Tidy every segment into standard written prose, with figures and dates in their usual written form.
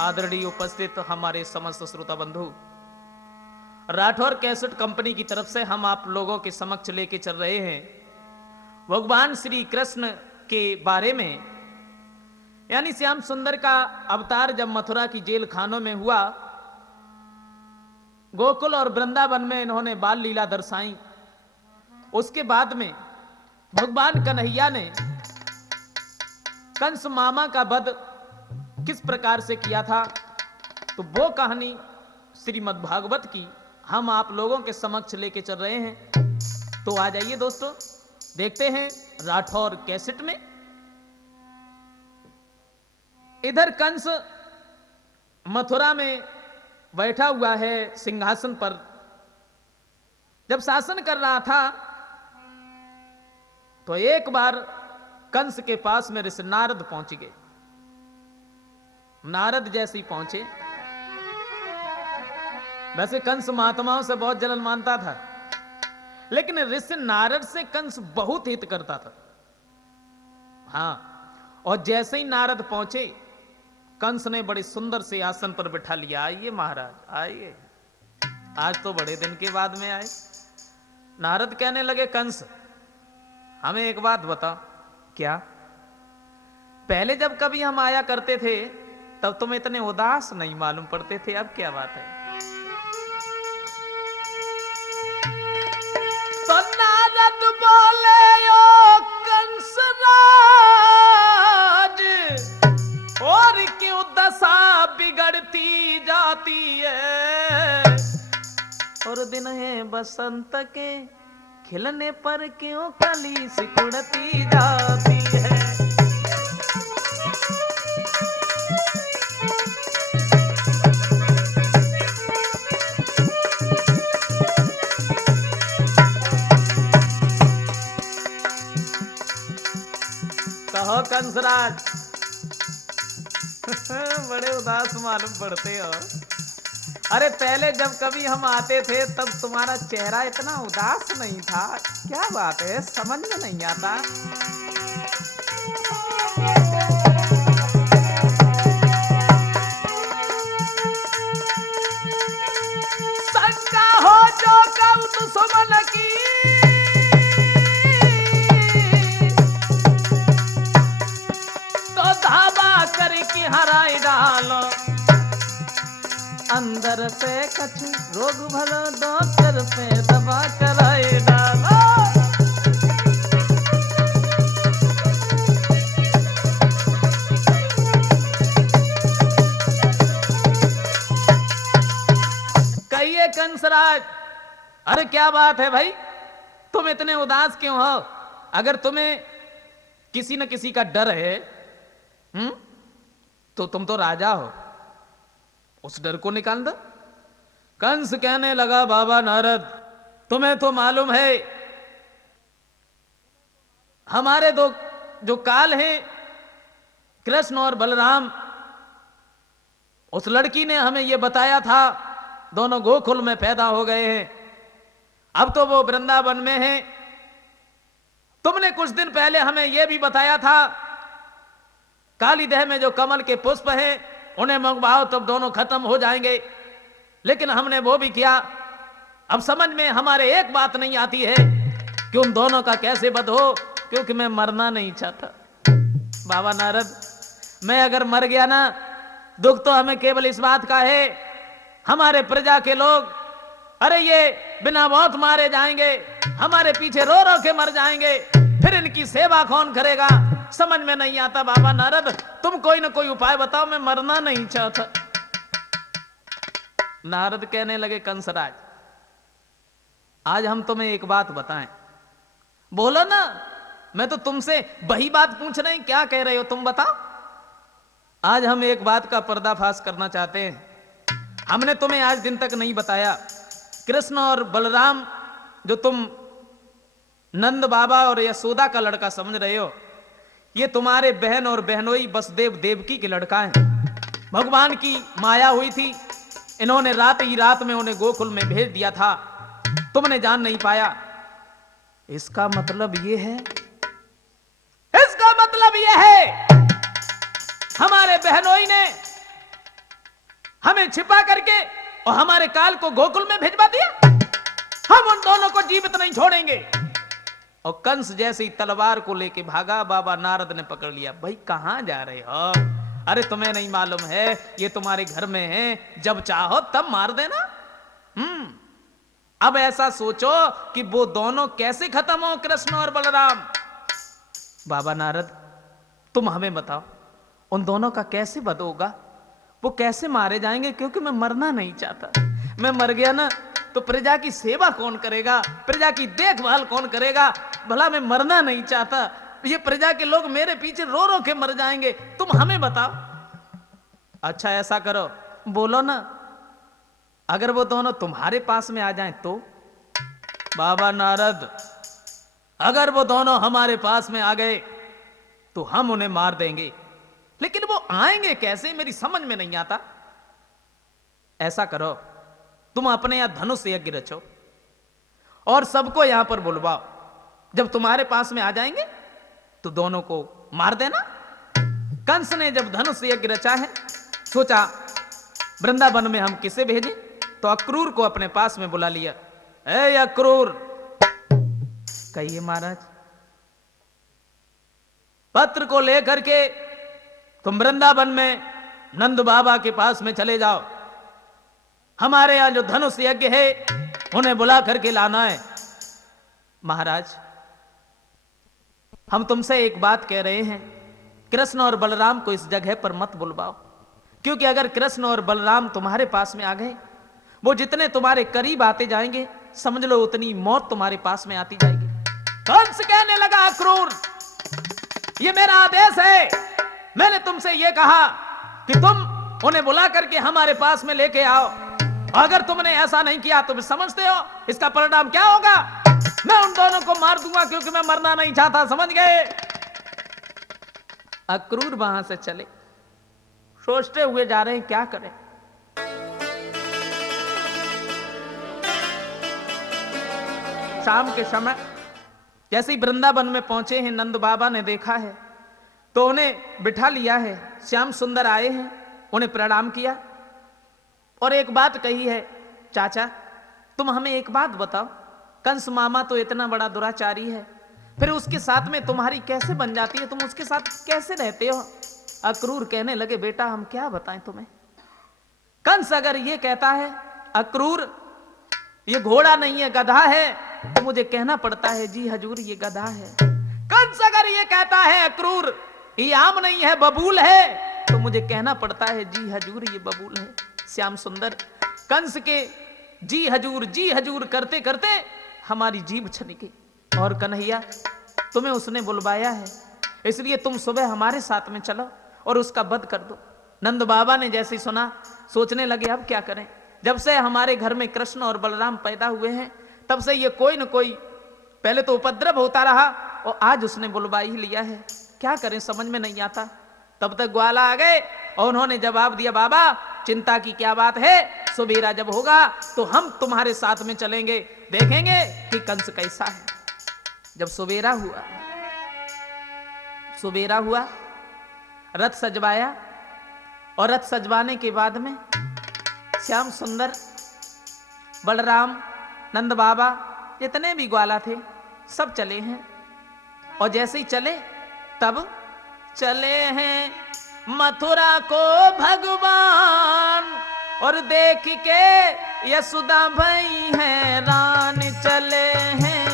आदरणीय उपस्थित हमारे समस्त श्रोता बंधु, राठौर कैसेट कंपनी की तरफ से हम आप लोगों के समक्ष लेके चल रहे हैं भगवान श्री कृष्ण के बारे में। यानी श्याम सुंदर का अवतार जब मथुरा की जेल खानों में हुआ, गोकुल और वृंदावन में इन्होंने बाल लीला दर्शाई। उसके बाद में भगवान कन्हैया ने कंस मामा का वध किस प्रकार से किया था, तो वो कहानी श्रीमद् भागवत की हम आप लोगों के समक्ष लेके चल रहे हैं। तो आ जाइए दोस्तों, देखते हैं राठौर कैसेट में। इधर कंस मथुरा में बैठा हुआ है सिंहासन पर। जब शासन कर रहा था तो एक बार कंस के पास में ऋषि नारद पहुंच गए। नारद जैसे ही पहुंचे, वैसे कंस महात्माओं से बहुत जलन मानता था, लेकिन ऋषि नारद से कंस बहुत हित करता था। हां, और जैसे ही नारद पहुंचे, कंस ने बड़े सुंदर से आसन पर बिठा लिया। आइए महाराज, आइए, आज तो बड़े दिन के बाद में आए। नारद कहने लगे, कंस हमें एक बात बता। क्या? पहले जब कभी हम आया करते थे तब तुम इतने उदास नहीं मालूम पड़ते थे, अब क्या बात है? तो नारद बोले, ओ कंस राज, और क्यों दशा बिगड़ती जाती है, और दिन है बसंत के खिलने पर क्यों कली सिकुड़ती जाती है। कहो कंसराज, बड़े उदास मालूम पड़ते हो। अरे पहले जब कभी हम आते थे तब तुम्हारा चेहरा इतना उदास नहीं था, क्या बात है, समझ में नहीं आता। शंका हो जो कब दुश्मन की, तो धावा करके हराए डालो, अंदर से कछु रोग भलो डॉक्टर पे दवा कराए डालो। कहिए कंसराज, अरे क्या बात है भाई, तुम इतने उदास क्यों हो? अगर तुम्हें किसी न किसी का डर है, तो तुम तो राजा हो, उस डर को निकाल दो। कंस कहने लगा, बाबा नारद, तुम्हें तो मालूम है हमारे दो जो काल हैं, कृष्ण और बलराम, उस लड़की ने हमें यह बताया था, दोनों गोकुल में पैदा हो गए हैं, अब तो वो वृंदावन में हैं। तुमने कुछ दिन पहले हमें यह भी बताया था, काली देह में जो कमल के पुष्प हैं उन्हें मंगवाओ तब दोनों खत्म हो जाएंगे, लेकिन हमने वो भी किया। अब समझ में हमारे एक बात नहीं आती है कि उन दोनों का कैसे वध हो, क्योंकि मैं मरना नहीं चाहता। बाबा नारद, मैं अगर मर गया ना, दुख तो हमें केवल इस बात का है, हमारे प्रजा के लोग, अरे ये बिना मौत मारे जाएंगे, हमारे पीछे रो रो के मर जाएंगे, फिर इनकी सेवा कौन करेगा? समझ में नहीं आता। बाबा नारद, तुम कोई ना कोई उपाय बताओ, मैं मरना नहीं चाहता। नारद कहने लगे, कंसराज, आज हम तुम्हें एक बात बताएं। बोलो ना, मैं तो तुमसे वही बात पूछ रहे हैं, क्या कह रहे हो तुम बताओ। आज हम एक बात का पर्दाफाश करना चाहते हैं, हमने तुम्हें आज दिन तक नहीं बताया। कृष्ण और बलराम जो तुम नंद बाबा और यशोदा का लड़का समझ रहे हो, ये तुम्हारे बहन और बहनोई वसुदेव देवकी के लड़का है। भगवान की माया हुई थी, इन्होंने रात ही रात में उन्हें गोकुल में भेज दिया था, तुमने जान नहीं पाया। इसका मतलब ये है, इसका मतलब ये है हमारे बहनोई ने हमें छिपा करके और हमारे काल को गोकुल में भेजवा दिया। हम उन दोनों को जीवित नहीं छोड़ेंगे। और कंस जैसे ही तलवार को लेके भागा, बाबा नारद ने पकड़ लिया। भाई कहां जा रहे हो? अरे तुम्हें नहीं मालूम है ये तुम्हारे घर में है, जब चाहो तब मार देना। अब ऐसा सोचो कि वो दोनों कैसे खत्म हो, कृष्ण और बलराम। बाबा नारद तुम हमें बताओ उन दोनों का कैसे वध होगा, वो कैसे मारे जाएंगे? क्योंकि मैं मरना नहीं चाहता। मैं मर गया ना तो प्रजा की सेवा कौन करेगा, प्रजा की देखभाल कौन करेगा? भला मैं मरना नहीं चाहता, ये प्रजा के लोग मेरे पीछे रो रो के मर जाएंगे, तुम हमें बताओ। अच्छा ऐसा करो, बोलो ना, अगर वो दोनों तुम्हारे पास में आ जाएं तो? बाबा नारद अगर वो दोनों हमारे पास में आ गए तो हम उन्हें मार देंगे, लेकिन वो आएंगे कैसे मेरी समझ में नहीं आता। ऐसा करो, तुम अपने यहां धनुष यज्ञ रचो और सबको यहां पर बुलवाओ। जब तुम्हारे पास में आ जाएंगे तो दोनों को मार देना। कंस ने जब धनुष यज्ञ रचा है, सोचा वृंदावन में हम किसे भेजें, तो अक्रूर को अपने पास में बुला लिया। ए अक्रूर, कहिए महाराज। पत्र को लेकर के तुम वृंदावन में नंद बाबा के पास में चले जाओ। हमारे यहां जो धनुष यज्ञ है उन्हें बुला करके लाना है। महाराज हम तुमसे एक बात कह रहे हैं, कृष्ण और बलराम को इस जगह पर मत बुलवाओ, क्योंकि अगर कृष्ण और बलराम तुम्हारे पास में आ गए, वो जितने तुम्हारे करीब आते जाएंगे समझ लो उतनी मौत तुम्हारे पास में आती जाएगी। कंस कहने लगा अक्रूर ये मेरा आदेश है, मैंने तुमसे ये कहा कि तुम उन्हें बुला करके हमारे पास में लेके आओ। अगर तुमने ऐसा नहीं किया तो समझते हो इसका परिणाम क्या होगा? मैं उन दोनों को मार दूंगा, क्योंकि मैं मरना नहीं चाहता, समझ गए? अक्रूर वहां से चले, सोचते हुए जा रहे हैं क्या करें। शाम के समय जैसे ही वृंदावन में पहुंचे हैं, नंद बाबा ने देखा है तो उन्हें बिठा लिया है। श्याम सुंदर आए हैं, उन्हें प्रणाम किया और एक बात कही है, चाचा तुम हमें एक बात बताओ, कंस मामा तो इतना बड़ा दुराचारी है, फिर उसके साथ में तुम्हारी कैसे बन जाती है, तुम उसके साथ कैसे रहते हो? अक्रूर कहने लगे बेटा हम क्या बताएं तुम्हें। कंस अगर ये कहता है अक्रूर ये घोड़ा नहीं है गधा है, तो मुझे कहना पड़ता है जी हजूर ये गधा है। कंस अगर ये कहता है अक्रूर ये आम नहीं है बबूल है, तो मुझे कहना पड़ता है जी हजूर ये बबूल है। श्याम सुंदर कंस के जी हजूर करते करते हमारी जीभ छनकी। और कन्हैया तुम्हें उसने बुलवाया है, इसलिए तुम सुबह हमारे साथ में चलो और उसका वध कर दो। नंद बाबा ने जैसे ही सुना सोचने लगे अब क्या करें। जब से हमारे घर में कृष्ण और बलराम पैदा हुए हैं तब से ये कोई न कोई पहले तो उपद्रव होता रहा और आज उसने बुलवा ही लिया है, क्या करें समझ में नहीं आता। तब तक ग्वाला आ गए और उन्होंने जवाब दिया बाबा चिंता की क्या बात है, सुबेरा जब होगा तो हम तुम्हारे साथ में चलेंगे, देखेंगे कि कंस कैसा है। जब सुबेरा हुआ रथ सजवाया और रथ सजवाने के बाद में श्याम सुंदर बलराम नंद बाबा जितने भी ग्वाला थे सब चले हैं। और जैसे ही चले तब चले हैं मथुरा को भगवान, और देख के यशोदा भई हैरान। चले हैं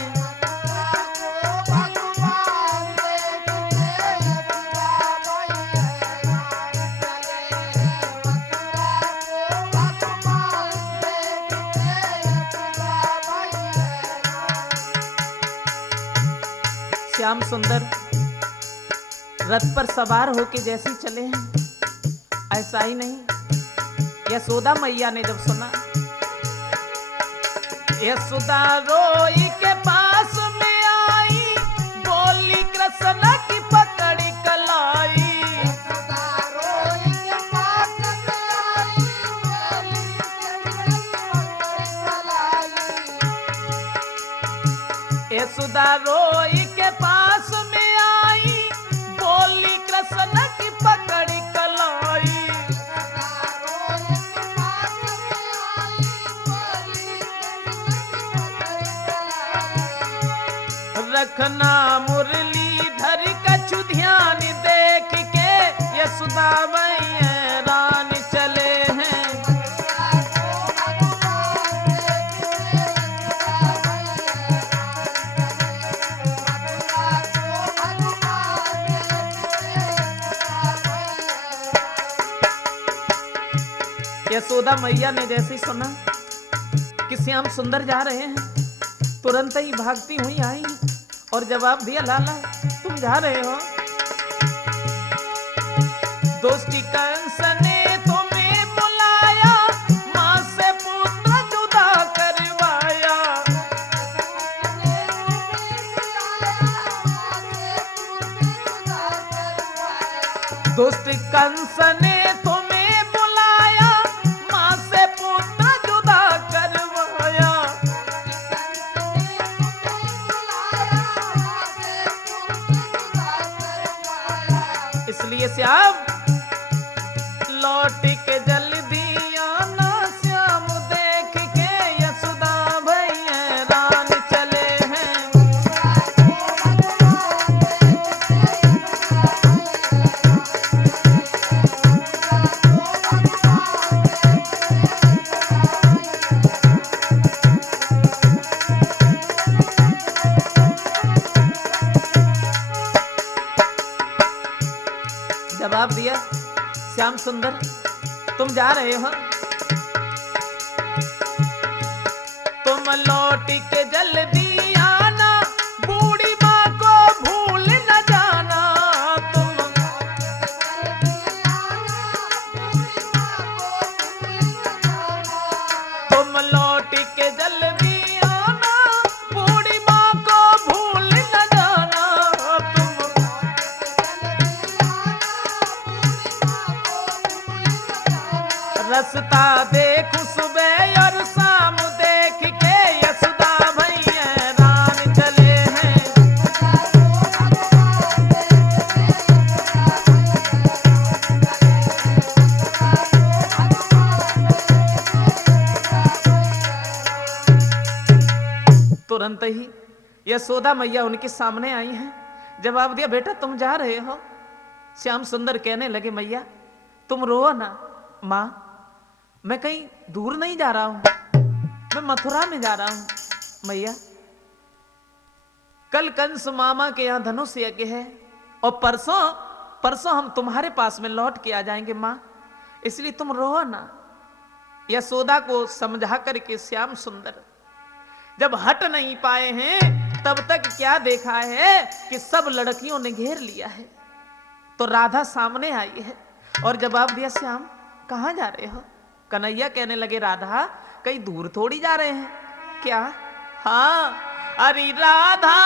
श्याम सुंदर रथ पर सवार होके जैसे ही चले हैं, ऐसा ही नहीं यशोदा मैया ने जब सुना, यशोदा रोई के पास में आई, बोली कृष्ण की पकड़ यशोदा रोई के पास में आई, बोली कृष्ण की पकड़ी कलाई। रखना मुरलीधर कछु ध्यान, देख के यशोदा मैया रान चले हैं। यशोदा मैया ने जैसे ही सुना कि श्याम सुंदर जा रहे हैं, तुरंत ही भागती हुई आई और जवाब दिया, लाला तुम जा रहे हो? दोस्ती कंस ने तुम्हें बुलाया, मां से पुत्र जुदा करवाया। दोस्त कंस ने तुम्हें बुलाया, मां से पुत्र जुदा करवाया। इसलिए श्याम लौट के जल्दी आना, श्याम देख के यशोदा भैया रान चले हैं। जवाब दिया, श्याम सुंदर तुम जा रहे हो? तुम लौट के जल्दी आना, बूढ़ी माँ को भूल न जाना। तुम लौट के जल्दी आना, बूढ़ी माँ को भूल न जाना। रसता देखूं सुबह और शाम, देख के यशोदा भैया रान चले हैं। तुरंत ही यशोदा मैया उनके सामने आई हैं, जवाब दिया, बेटा तुम जा रहे हो? श्याम सुंदर कहने लगे, मैया तुम रो ना। माँ मैं कहीं दूर नहीं जा रहा हूं, मैं मथुरा में जा रहा हूं। मैया कल कंस मामा के यहां धनुष यज्ञ है और परसों हम तुम्हारे पास में लौट के आ जाएंगे माँ, इसलिए तुम रो ना। यशोदा को समझा करके श्याम सुंदर जब हट नहीं पाए हैं, तब तक क्या देखा है कि सब लड़कियों ने घेर लिया है। तो राधा सामने आई है और जवाब दिया, श्याम कहां जा रहे हो? कन्हैया कहने लगे, राधा कहीं दूर थोड़ी जा रहे हैं क्या? हाँ अरे राधा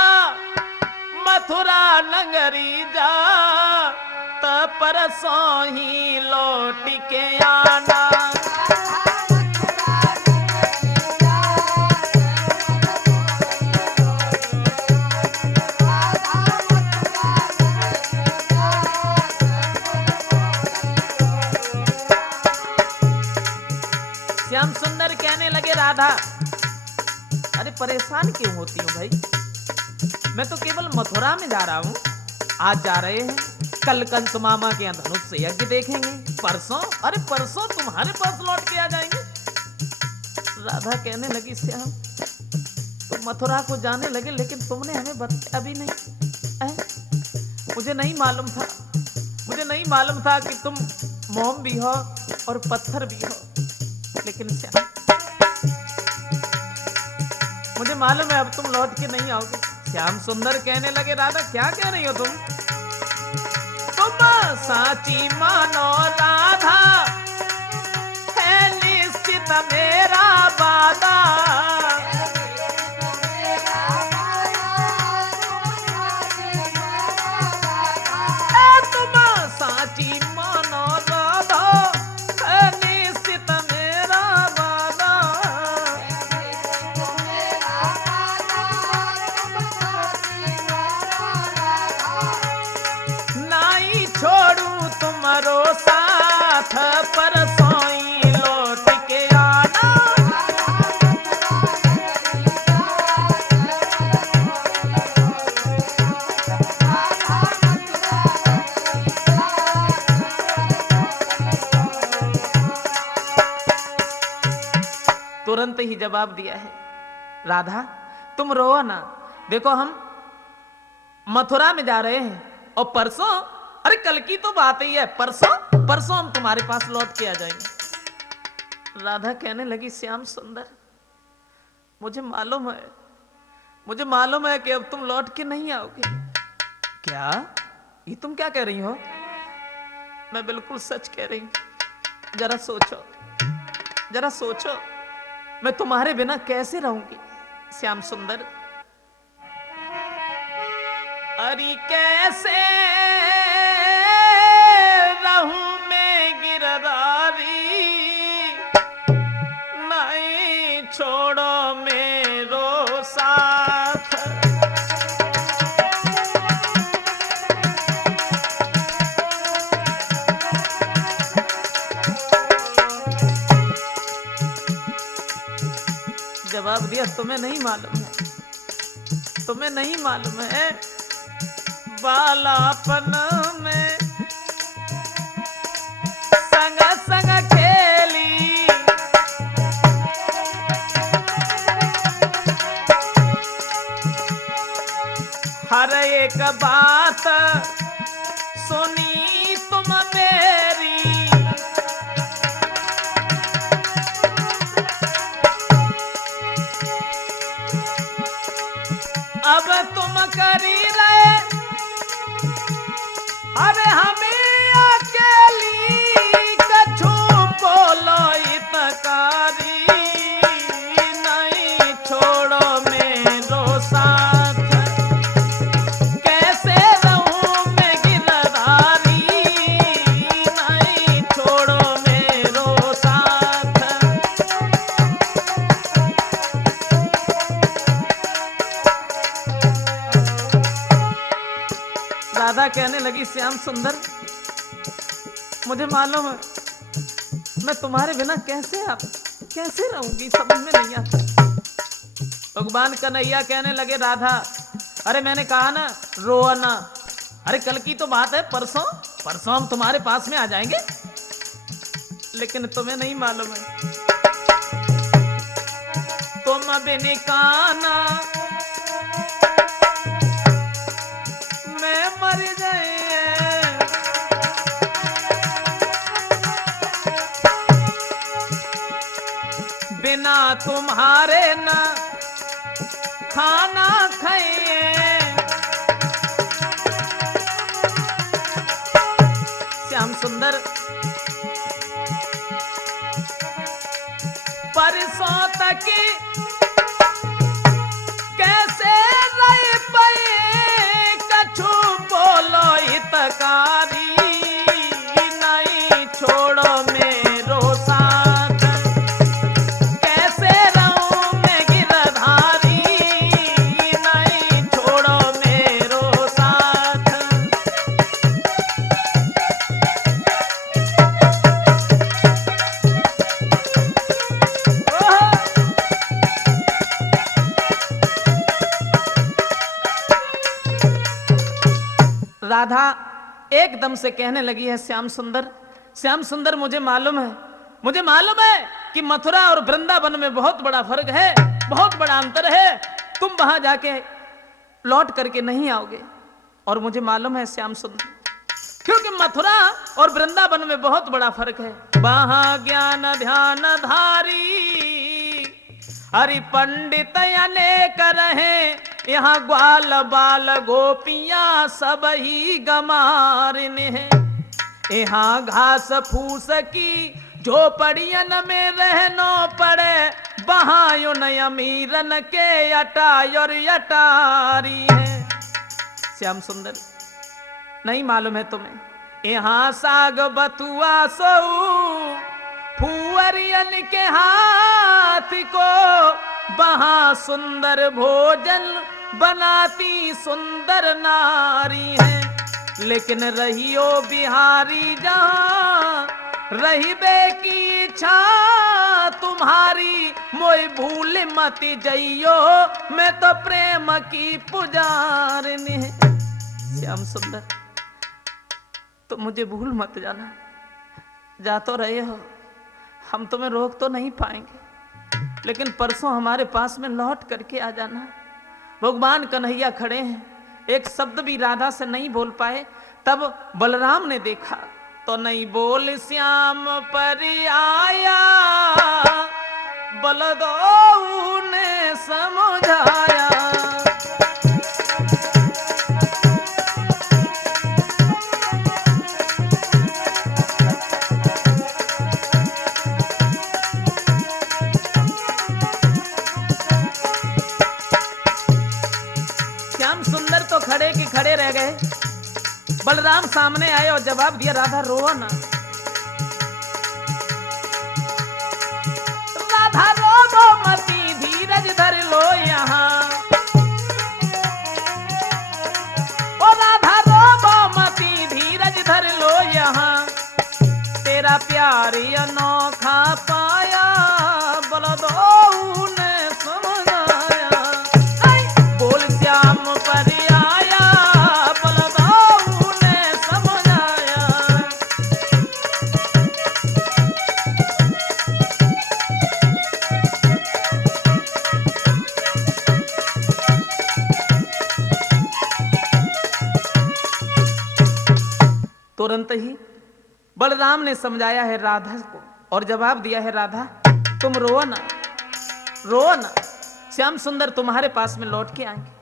मथुरा नगरी जा, त परसों ही लौट के आना। श्याम सुंदर कहने लगे, राधा अरे परेशान क्यों होती हूँ भाई, मैं तो केवल मथुरा में जा रहा हूँ। आज जा रहे हैं, कल कंस मामा के यहाँ धनुष से यज्ञ देखेंगे, परसों अरे परसों तुम्हारे पास लौट के आ जाएंगे। राधा कहने लगी, श्याम तुम मथुरा को जाने लगे, लेकिन तुमने हमें बताया अभी नहीं। मुझे नहीं मालूम था कि तुम मोम भी हो और पत्थर भी हो। लेकिन श्याम मुझे मालूम है अब तुम लौट के नहीं आओगे। श्याम सुंदर कहने लगे, राधा क्या कह रही हो तुम साची मानो राधा, है निश्चित मेरा वादा। तुम साची मानो राधा, है निश्चित मेरा वादा। परसोई लौट के आना। तुरंत ही जवाब दिया है, राधा तुम रो ना, देखो हम मथुरा में जा रहे हैं और परसों, अरे कल की तो बात ही है, परसों हम तुम्हारे पास लौट के आ जाएंगे। राधा कहने लगी, श्याम सुंदर मुझे मालूम है कि अब तुम लौट के नहीं आओगे। क्या? ये तुम क्या कह रही हो? मैं बिल्कुल सच कह रही हूं। जरा सोचो मैं तुम्हारे बिना कैसे रहूंगी श्याम सुंदर। अरे कैसे रहूं मैं गिरधारी, नहीं छोड़ो मेरो साथ। जवाब दिया, तुम्हें नहीं मालूम है बालापन में संग खेली, हर एक बात सुनी तुम मेरी। अब तुम करी रहे अरे हमें अकेली, कछु बोलो इतकारी, नहीं छोड़ो मेरो साथ। कैसे रहूं मैं गिरधारी, नहीं छोड़ो मेरो साथ। राधा कहने लगी, श्याम सुंदर मुझे मालूम है मैं तुम्हारे बिना कैसे रहूंगी, समझ में नहीं आता। भगवान कन्हैया कहने लगे, राधा अरे मैंने कहा ना रो ना, अरे कल की तो बात है, परसों हम तुम्हारे पास में आ जाएंगे। लेकिन तुम्हें नहीं मालूम है, तुम बिन काना मैं मर गए, बिना तुम्हारे न खाना खाए। श्याम सुंदर परसों तक कैसे रह पाए, कछु बोलो हितकारी, नहीं छोड़ो मेरो साथ। कैसे रहूं मैं गिरधारी, नहीं छोड़ो मेरो साथ। राधा एकदम से कहने लगी है, श्याम सुंदर मुझे मालूम है कि मथुरा और वृंदावन में बहुत बड़ा फर्क है, बहुत बड़ा अंतर है। तुम वहां जाके लौट करके नहीं आओगे। और मुझे मालूम है श्याम सुंदर, क्योंकि मथुरा और वृंदावन में बहुत बड़ा फर्क है। वहां ज्ञान ध्यान धारी हरि पंडित अनेक रहे, यहाँ ग्वाल बाल गोपियां सब ही गमारिन है। यहाँ घास फूस की झोपड़ियन में रहनो पड़े, वहां युन अमीरन के अटायर अटारी है। श्याम सुंदर नहीं मालूम है तुम्हें, यहाँ साग बथुआ सऊ फुअरियन के हाथ को, वहां सुंदर भोजन बनाती सुंदर नारी है। लेकिन रहियो बिहारी जहां रही बे की इच्छा तुम्हारी मोई भूल मत जइयो, मैं तो प्रेम की पुजारिनी। श्याम सुंदर तो मुझे भूल मत जाना, जा तो रहे हो, हम तुम्हें रोक तो नहीं पाएंगे, लेकिन परसों हमारे पास में लौट करके आ जाना। भगवान कन्हैया खड़े हैं, एक शब्द भी राधा से नहीं बोल पाए। तब बलराम ने देखा तो नहीं बोल श्याम पर आया, बलदो ने समझाया। श्याम सुंदर तो खड़े के खड़े रह गए। बलराम सामने आए और जवाब दिया, राधा रो ना, राधा रो मती, धीरज धर लो यहाँ। ओ राधा रो मती, धीरज धर लो यहाँ, तेरा प्यार अनोखा पाया, बलदो ने समझाया। बोल श्याम पर आया, बलदो ने समझाया। तुरंत ही बलराम ने समझाया है राधा को और जवाब दिया है, राधा तुम रो ना, रो ना, श्याम सुंदर तुम्हारे पास में लौट के आएंगे।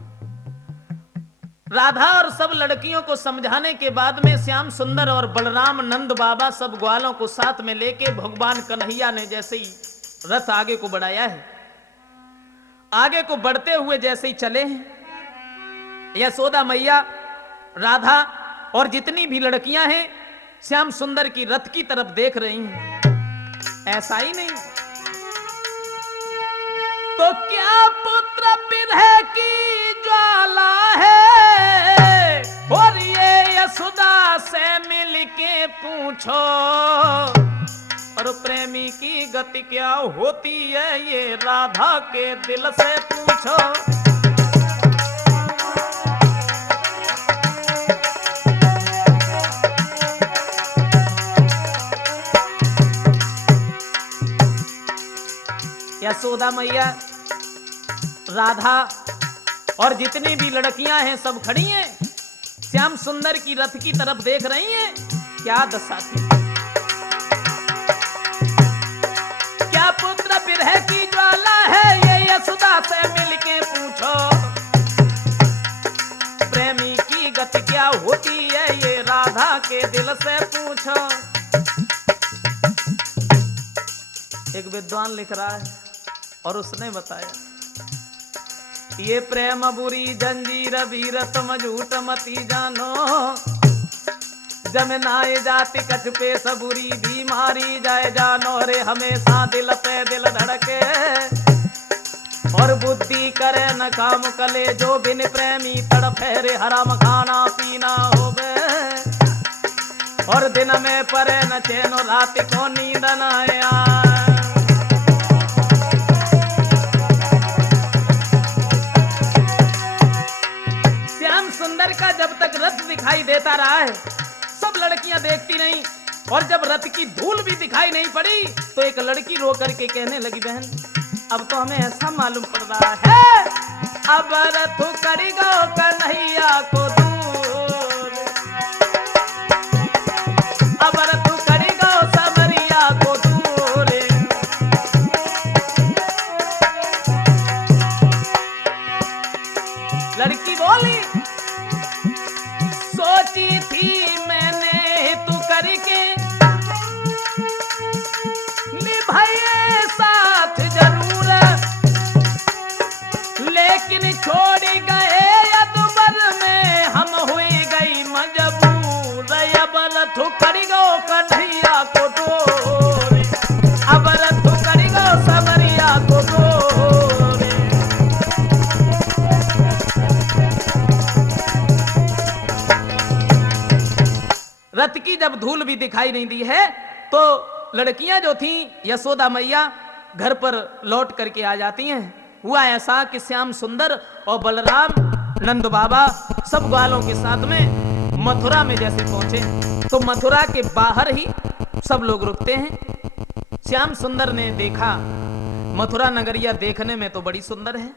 राधा और सब लड़कियों को समझाने के बाद में श्याम सुंदर और बलराम, नंद बाबा सब ग्वालों को साथ में लेके भगवान कन्हैया ने जैसे ही रथ आगे को बढ़ाया है, आगे को बढ़ते हुए जैसे ही चले हैं, यशोदा मैया, राधा और जितनी भी लड़कियां हैं श्याम सुंदर की रथ की तरफ देख रही हैं। ऐसा ही नहीं तो क्या पुत्र विरह की ज्वाला है, और ये यशोदा से मिलके पूछो, और प्रेमी की गति क्या होती है ये राधा के दिल से पूछो। यशोदा मैया, राधा और जितनी भी लड़कियां हैं सब खड़ी हैं, श्याम सुंदर की रथ की तरफ देख रही हैं। क्या दशा थी, क्या पुत्र विरह की ज्वाला है, ये यशोदा से मिलके पूछो, प्रेमी की गति क्या होती है ये राधा के दिल से पूछो। एक विद्वान लिख रहा है और उसने बताया, ये प्रेम बुरी जंजीर वीर तुम झूठ मती जानो, जमनाए जाति कछ पे सबुरी बीमारी जाए जानो, रे हमेशा दिल पे दिल धड़के, और बुद्धि करे न काम कले, जो बिन प्रेमी तड़पे, रे हराम खाना पीना होवे, और दिन में परे न चैनो, रात को नींद न आए। सुंदर का जब तक रथ दिखाई देता रहा है सब लड़कियां देखती नहीं, और जब रथ की धूल भी दिखाई नहीं पड़ी तो एक लड़की रो करके कहने लगी, बहन अब तो हमें ऐसा मालूम पड़ रहा है, अब रथ करेगा कन्हैया को दूर, अब रथ करेगा समरिया को दूर। लड़की बोली, सोची थी मैंने तू करके निभाए साथ जरूर, लेकिन छोड़ गए अदबर में हम हुई गई मजबूर, अब रथ करेगा कन्हैया को दूर, अब रथ करेगा समरिया को दूर। रथ की जब धूल भी दिखाई नहीं दी है तो लड़कियां जो थीं यशोदा मैया घर पर लौट करके आ जाती हैं। हुआ ऐसा कि श्याम सुंदर और बलराम नंद बाबा सब ग्वालों के साथ में मथुरा में जैसे पहुंचे तो मथुरा के बाहर ही सब लोग रुकते हैं। श्याम सुंदर ने देखा मथुरा नगरिया देखने में तो बड़ी सुंदर है,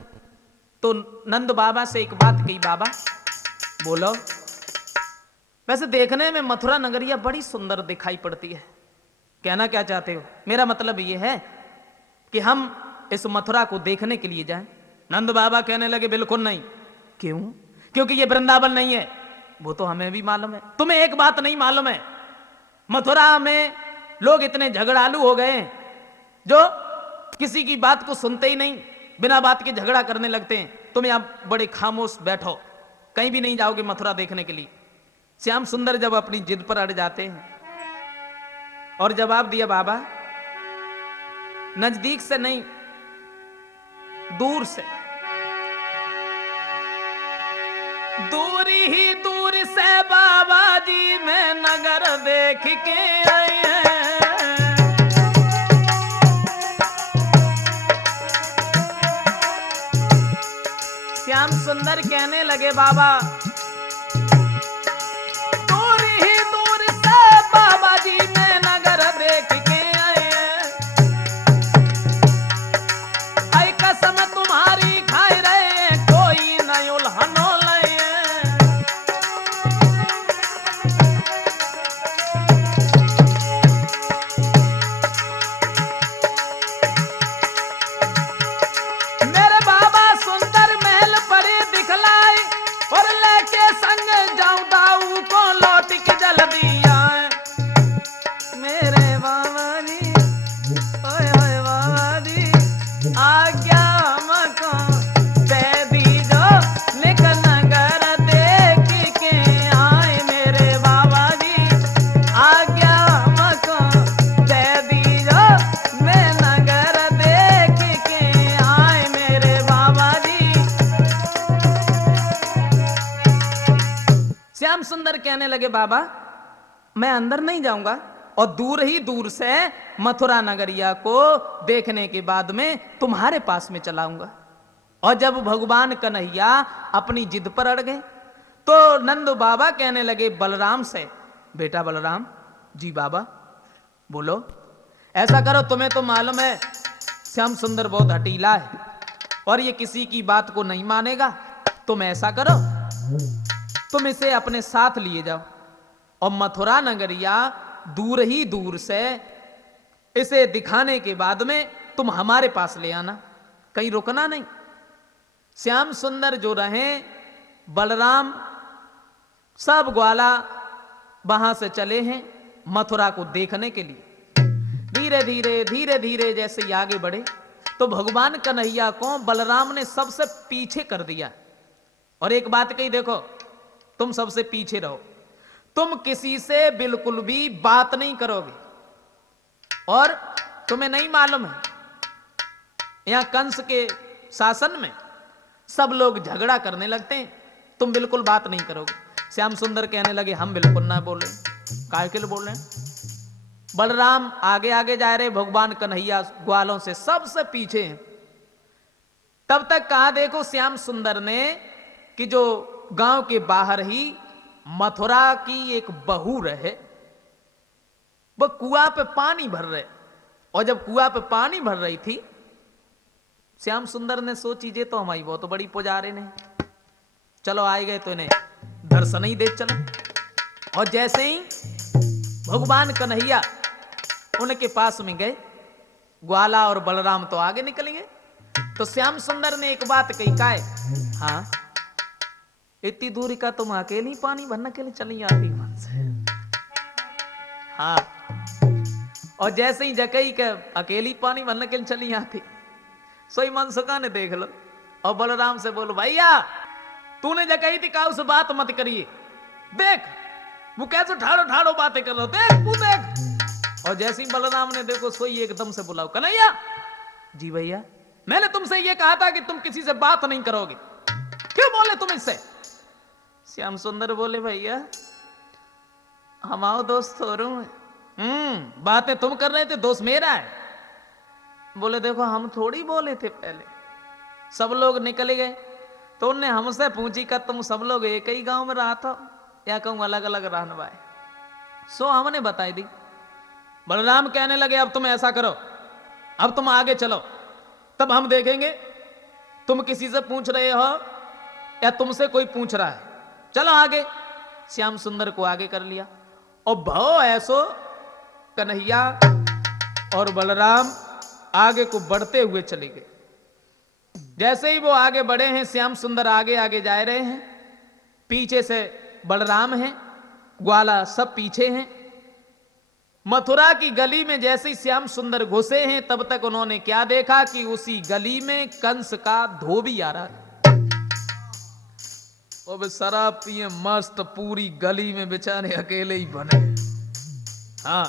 तो नंद बाबा से एक बात कही, बाबा बोलो, वैसे देखने में मथुरा नगरिया बड़ी सुंदर दिखाई पड़ती है, कहना क्या चाहते हो? मेरा मतलब ये है कि हम इस मथुरा को देखने के लिए जाएं। नंद बाबा कहने लगे बिल्कुल नहीं। क्यों? क्योंकि ये वृंदावन नहीं है। वो तो हमें भी मालूम है, तुम्हें एक बात नहीं मालूम है, मथुरा में लोग इतने झगड़ालू हो गए हैं जो किसी की बात को सुनते ही नहीं, बिना बात के झगड़ा करने लगते हैं। तुम यहां बड़े खामोश बैठो, कहीं भी नहीं जाओगे मथुरा देखने के लिए। श्याम सुंदर जब अपनी जिद पर अड़ जाते हैं और जवाब दिया, बाबा नजदीक से नहीं दूर से, दूरी ही दूर से बाबा जी मैं नगर देख के आए हैं। श्याम सुंदर कहने लगे, बाबा दूर ही दूर से बाबा जी मैं नगर देख के आए हैं। आई कसम तुम्हारी खाए रहे कोई न उल्हनो लए। मेरे बाबा सुंदर महल परे दिखलाए और लेके संग जाऊं दाऊ को लौट के जल्दी आए। मेरे बाबा जी, ओए ओए बाबा जी, आज्ञा हमको दे दीजो निक नगर देख के आए। मेरे बाबा जी आज्ञा हमको दे दीजो मैं नगर देख के आए। मेरे बाबा जी। श्याम सुंदर कहने लगे, बाबा मैं अंदर नहीं जाऊंगा और दूर ही दूर से मथुरा नगरिया को देखने के बाद में तुम्हारे पास में चलाऊंगा। और जब भगवान कन्हैया अपनी जिद पर अड़ गए तो नंद बाबा कहने लगे बलराम से, बेटा बलराम जी, बाबा बोलो, ऐसा करो, तुम्हें तो मालूम है श्याम सुंदर बहुत हटीला है और ये किसी की बात को नहीं मानेगा। तुम ऐसा करो, तुम इसे अपने साथ लिए जाओ और मथुरा नगरिया दूर ही दूर से इसे दिखाने के बाद में तुम हमारे पास ले आना, कहीं रुकना नहीं। श्याम सुंदर जो रहे, बलराम सब ग्वाला वहां से चले हैं मथुरा को देखने के लिए। धीरे धीरे धीरे धीरे जैसे ही आगे बढ़े तो भगवान कन्हैया को बलराम ने सबसे पीछे कर दिया और एक बात कही, देखो तुम सबसे पीछे रहो, तुम किसी से बिल्कुल भी बात नहीं करोगे। और तुम्हें नहीं मालूम है यहां कंस के शासन में सब लोग झगड़ा करने लगते हैं, तुम बिल्कुल बात नहीं करोगे। श्याम सुंदर कहने लगे, हम बिल्कुल ना बोले, काहे के लिए बोल रहे हैं? बलराम आगे आगे जा रहे, भगवान कन्हैया ग्वालों से सबसे पीछे हैं। तब तक कहा, देखो श्याम सुंदर ने कि जो गांव के बाहर ही मथुरा की एक बहू रहे, वो कुआं पे पानी भर रहे, और जब कुआं पे पानी भर रही थी श्याम सुंदर ने सोची, जे तो हमारी बहुत बड़ी पुजारी ने, चलो आए गए तो इन्हें दर्शन ही दे चलो। और जैसे ही भगवान कन्हैया उनके पास में गए, ग्वाला और बलराम तो आगे निकलेंगे, तो श्याम सुंदर ने एक बात कही, का है, हाँ इतनी दूरी का तुम अकेली पानी भरने के लिए चली आती मन से। हाँ, और जैसे ही जकई के अकेली पानी भरने के लिए चली आती, सोई मनसुका ने देख लो और बलराम से बोलो, भैया तूने जकई थी का उस बात मत करिए, देख वो कैसे ठाड़ो ठाड़ो बातें कर रहे हो, देख वो देख। और जैसे ही बलराम ने देखो, सोई एकदम से बुलाओ, कन्हैया जी भैया, मैंने तुमसे ये कहा था कि तुम किसी से बात नहीं करोगे, क्यों बोले तुम इससे? श्याम सुंदर बोले, भैया हमाओ दोस्त हो रू बातें तुम कर रहे थे, दोष मेरा है। बोले देखो हम थोड़ी बोले थे पहले, सब लोग निकल गए तो उनने हमसे पूछी कि तुम सब लोग एक ही गांव में रहा था या कहूं अलग अलग रहने वाले। सो हमने बताई दी। बलराम कहने लगे अब तुम ऐसा करो, अब तुम आगे चलो, तब हम देखेंगे तुम किसी से पूछ रहे हो या तुमसे कोई पूछ रहा है, चलो आगे। श्याम सुंदर को आगे कर लिया और भाव ऐसो कन्हैया और बलराम आगे को बढ़ते हुए चले गए। जैसे ही वो आगे बढ़े हैं, श्याम सुंदर आगे आगे जा रहे हैं, पीछे से बलराम हैं, ग्वाला सब पीछे हैं। मथुरा की गली में जैसे ही श्याम सुंदर घुसे हैं, तब तक उन्होंने क्या देखा कि उसी गली में कंस का धोबी आ रहा है। अब शराब पिए मस्त, पूरी गली में बेचारे अकेले ही बने। हाँ,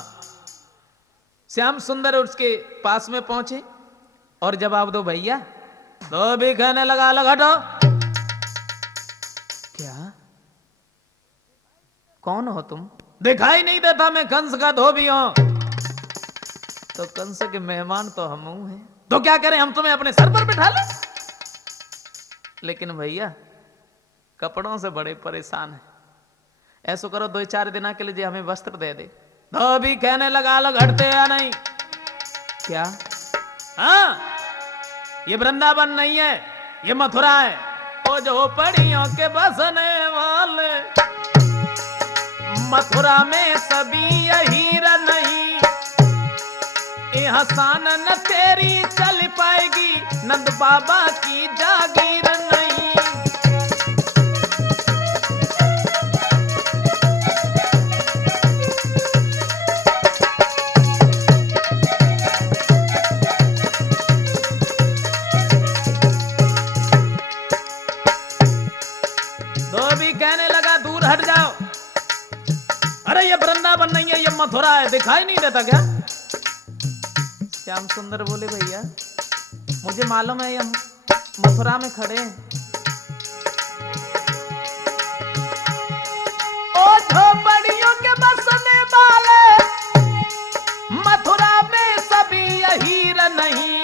श्याम सुंदर उसके पास में पहुंचे और जवाब दो भैया। तो भी कहने लगा अलग हटो। क्या, कौन हो तुम? दिखाई नहीं देता मैं कंस का धोबी हूं। तो कंस के मेहमान तो हम हैं, तो क्या करें, हम तुम्हें अपने सर पर बिठा लें? लेकिन भैया कपड़ों से बड़े परेशान हैं, ऐसा करो 2-4 दिन के लिए हमें वस्त्र दे दे। धोबी कहने लगा अलग हटते या नहीं? क्या? हाँ, ये वृंदावन नहीं है, ये मथुरा है। ओ झोपड़ियों के बसने वाले, मथुरा में सभी हीर नहीं। यहाँ सानन तेरी चल पाएगी, नंद बाबा की जागीर नहीं। कहने लगा दूर हट जाओ, अरे ये वृंदावन नहीं है, ये मथुरा है, दिखाई नहीं देता क्या? श्याम सुंदर बोले भैया मुझे मालूम है ये मथुरा में खड़े हैं। ओ झोपड़ियों के बसने वाले, मथुरा में सभी हीर नहीं।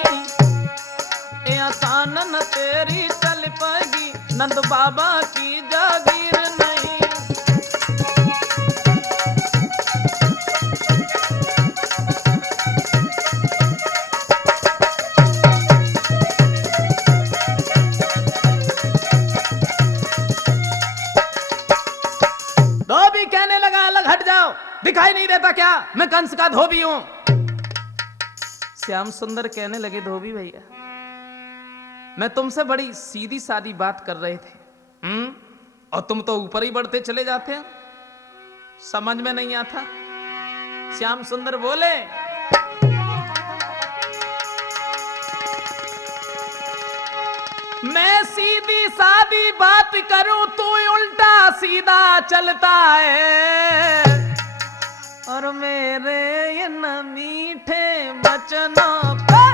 ये सानन तेरी चल पाएगी, नंद बाबा की जागीर नहीं। धोबी कहने लगा अलग हट जाओ, दिखाई नहीं देता क्या मैं कंस का धोबी हूं? श्याम सुंदर कहने लगे धोबी भैया मैं तुमसे बड़ी सीधी सादी बात कर रहे थे, और तुम तो ऊपर ही बढ़ते चले जाते हैं, समझ में नहीं आता। श्याम सुंदर बोले मैं सीधी सादी बात करूं तू उल्टा सीधा चलता है, और मेरे ये न मीठे बचनों पे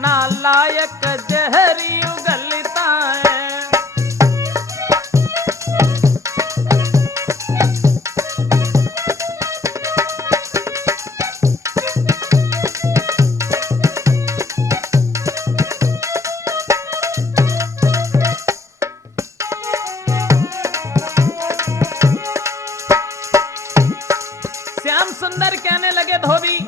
नालायक जहरी उगलता है। श्याम सुंदर कहने लगे धोबी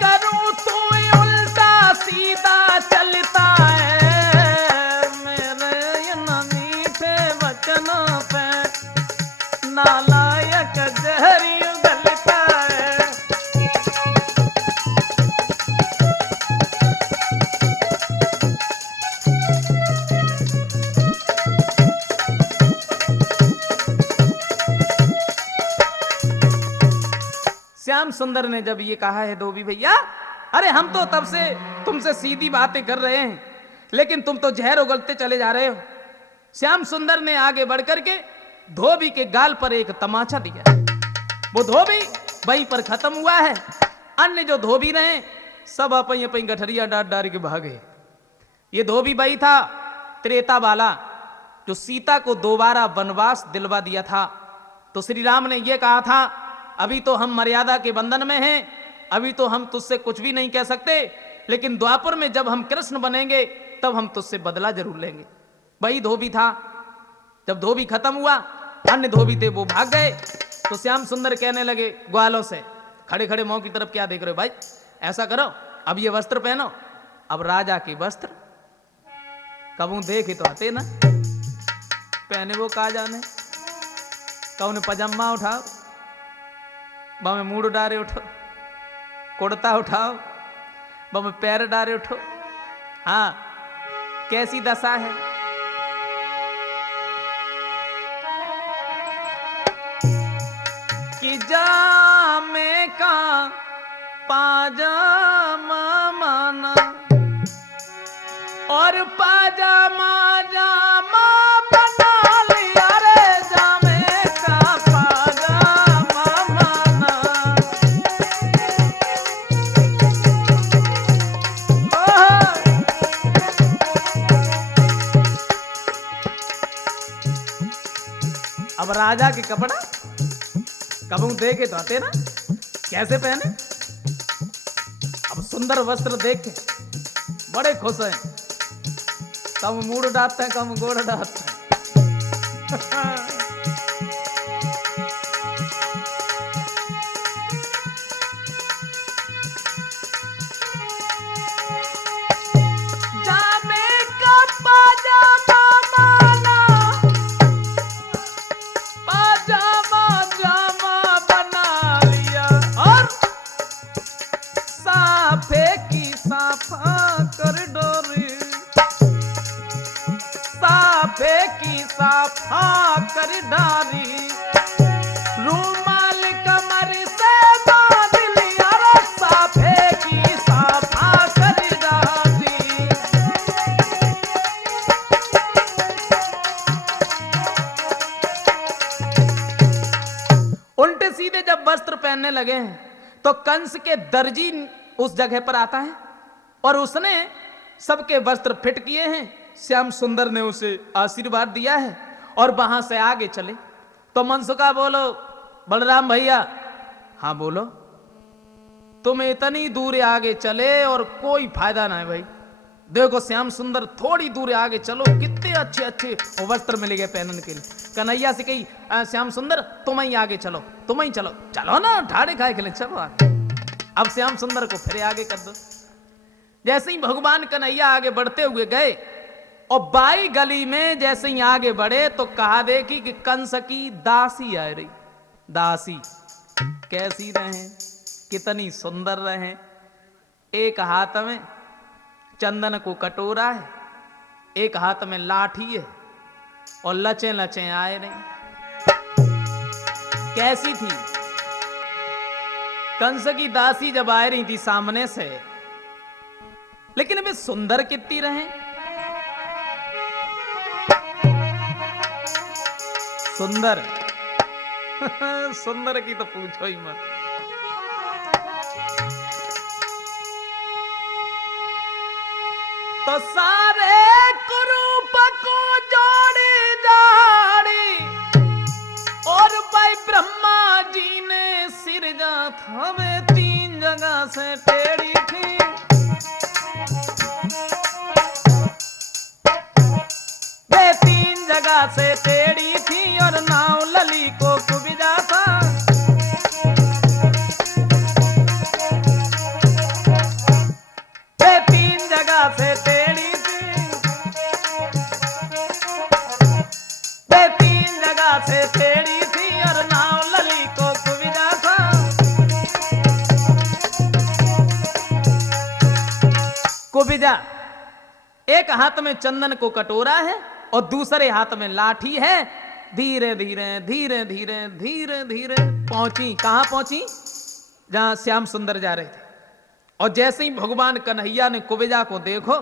करूं तू उल्टा सीधा चलता है, मेरे न मीठे वचनों पे नालायक जहरी उगलता है। श्याम सुंदर ने जब ये कहा है धोबी भैया, अरे हम तो तब से तुमसे सीधी बातें कर रहे हैं, लेकिन तुम तो जहर उगलते चले जा रहे हो। श्याम सुंदर ने आगे बढ़कर के धोबी के गाल पर एक तमाचा दिया। वो धोबी वहीं पर खत्म हुआ है। अन्य जो धोबी रहे सब अपनी अपनी गठरिया डाट डार के भागे। ये धोबी भाई था त्रेता वाला, जो सीता को दोबारा वनवास दिलवा दिया था। तो श्री राम ने यह कहा था, अभी तो हम मर्यादा के बंधन में हैं, अभी तो हम तुझसे कुछ भी नहीं कह सकते, लेकिन द्वापर में जब हम कृष्ण बनेंगे तब हम तुझसे बदला जरूर लेंगे। वही धोबी था। जब धोबी खत्म हुआ, अन्य धोबी थे वो भाग गए। तो श्याम सुंदर कहने लगे ग्वालों से, खड़े खड़े मुंह की तरफ क्या देख रहे हो भाई, ऐसा करो अब ये वस्त्र पहनो। अब राजा के वस्त्र कबू देखे तो आते ना, पहने वो कहा जाने, कौन पजामा उठाओ, बामे मूड डारे उठो, कुर्ता उठाओ, बामे पैर डारे उठो। हाँ, कैसी दशा है। कि जामे का पाजामा माना और पाजामा जामा बना लिया रे, जामे का पाजामा माना। अब राजा के कपड़ा कबू देखे तो आते ना, कैसे पहने। अब सुंदर वस्त्र देख के बड़े खुश हैं, कम मूड डालते हैं, कम गोड़ डालते हैं। जामे का पाजामा माना, पाजामा जामा बना लिया और साफे की साफा कर डोरी, साफे की साफा कर डारी, रूमाल कमर से बांध लिया रे, साफे की साफा कर डारी। उल्टे सीधे जब वस्त्र पहनने लगे हैं तो कंस के दर्जी उस जगह पर आता है और उसने सबके वस्त्र फिट किए हैं। श्याम सुंदर ने उसे आशीर्वाद दिया है और वहां से आगे चले। तो मनसुखा बोलो, बलराम भैया। हाँ बोलो। तुम इतनी दूर आगे चले और कोई फायदा ना है भाई। देखो श्याम सुंदर थोड़ी दूर आगे चलो, कितने अच्छे अच्छे वस्त्र मिल गए पहनने के लिए। कन्हैया से कही, श्याम सुंदर तुम ही आगे चलो, तुम ही चलो, चलो ना ठाड़े खाए के लिए चलो आगे। अब श्याम सुंदर को फिर आगे कर दो। जैसे ही भगवान कन्हैया आगे बढ़ते हुए गए और बाई गली में जैसे ही आगे बढ़े तो कहा देखी कि कंस की दासी आ रही। दासी कैसी रहे, कितनी सुंदर रहे। एक हाथ में चंदन को कटोरा है, एक हाथ में लाठी है और लचे लचे आए रहे। कैसी थी कंस की दासी जब आ रही थी सामने से, लेकिन वे सुंदर कितनी रहे। सुंदर सुंदर की तो पूछो ही मत। तो सारे कुरूप को जोड़ी जाड़ी और भाई ब्रह्मा जी ने सिरजा था, वे तीन जगह से टेढ़ी थी। वे तीन जगह से टेढ़ी थी और नाव लली को कुबिजा था। वे तीन जगह से टेढ़ी थी, वे तीन जगह से टेढ़ी थी और नाव लली को कुबिजा था। कुबिजा, एक हाथ में चंदन को कटोरा है और दूसरे हाथ में लाठी है। धीरे धीरे धीरे धीरे धीरे धीरे पहुंची। कहां पहुंची? जहां श्याम सुंदर जा रहे थे। और जैसे ही भगवान कन्हैया ने कुबिजा को देखो,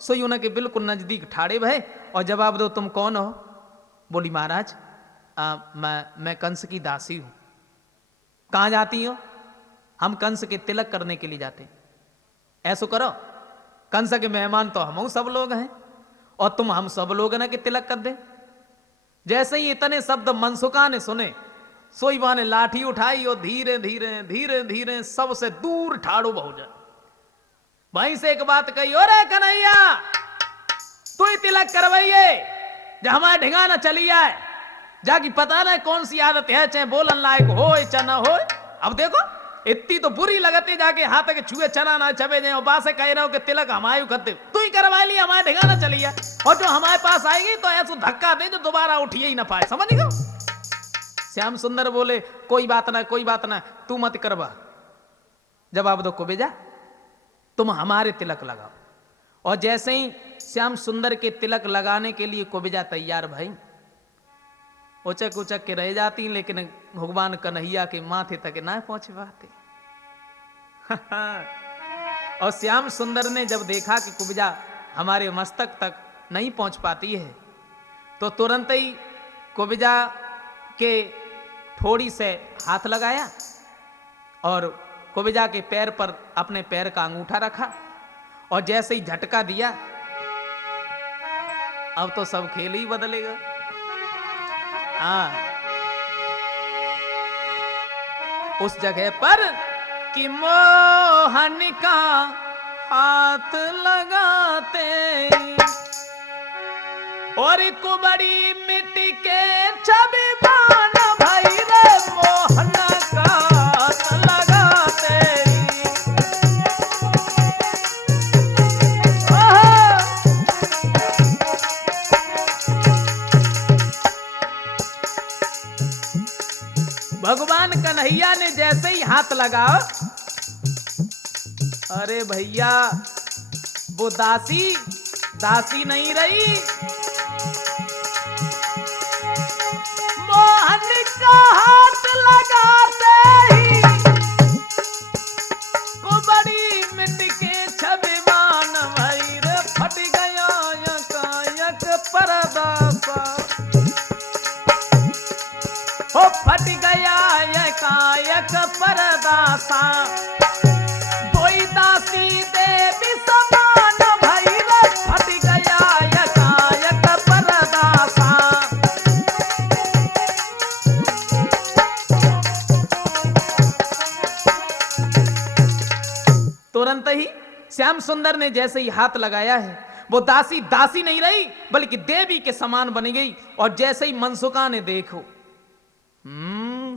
सो उनके बिल्कुल नजदीक ठाड़े भय और जवाब दो, तुम कौन हो? बोली महाराज मैं कंस की दासी हूं। कहां जाती हो? हम कंस के तिलक करने के लिए जाते। ऐसो करो, कंस के मेहमान तो हम सब लोग हैं और तुम हम सब लोग ना कि तिलक कर दे। जैसे ही इतने शब्द मनसुखा ने सुने, सोईबा ने लाठी उठाई और धीरे धीरे धीरे धीरे सबसे दूर ठाड़ो बहुजन वहीं से एक बात कही, अरे कन्हैया तू ही तिलक करवाइए, जब हमारे ढिंगा न चली आए, जाकी पता ना कौन सी आदत है, चाहे बोलन लायक हो चाहे ना हो। अब देखो इतनी तो बुरी लगती, जाके हाथ के छुए चना ना छपे जाए, और बात से कह रहे हो कि तिलक हमारे करते, तू ही करवा ली, हमारे ढिंगा ना चली आए, और जो हमारे पास आएगी तो ऐसा धक्का दे जो दोबारा उठिए ही ना पाए, समझ गए। श्याम सुंदर बोले कोई बात ना, कोई बात ना, तू मत करवा, जवाब दो कुबेजा तुम हमारे तिलक लगाओ। और जैसे ही श्याम सुंदर के तिलक लगाने के लिए कुबेजा तैयार भाई, उचक उचक के रह जाती, लेकिन भगवान कन्हैया के माथे तक ना पहुंच पाते। और श्याम सुंदर ने जब देखा कि कुबेजा हमारे मस्तक तक नहीं पहुंच पाती है, तो तुरंत ही कुबेजा के ठोड़ी से हाथ लगाया और कुबेजा के पैर पर अपने पैर का अंगूठा रखा, और जैसे ही झटका दिया, अब तो सब खेल ही बदलेगा। हाँ, उस जगह पर कि मोहन का हाथ लगाते और कुबड़ी मिट्टी के छवि बान भाई रे मोहन का हाथ लगाते। भगवान कन्हैया ने जैसे ही हाथ लगाओ, अरे भैया वो दासी दासी नहीं रही, मोहन का हाथ लगाते ही कुबड़ी मिट्टी के छविमान भाई रे फट गया यकायक परदासा, हो फट गया यकायक परदासा, कोई दासी देवी समान भाई रे फट गया यकायक परदासा। तुरंत ही श्याम सुंदर ने जैसे ही हाथ लगाया है, वो दासी दासी नहीं रही बल्कि देवी के समान बन गई। और जैसे ही मनसुखा ने देखो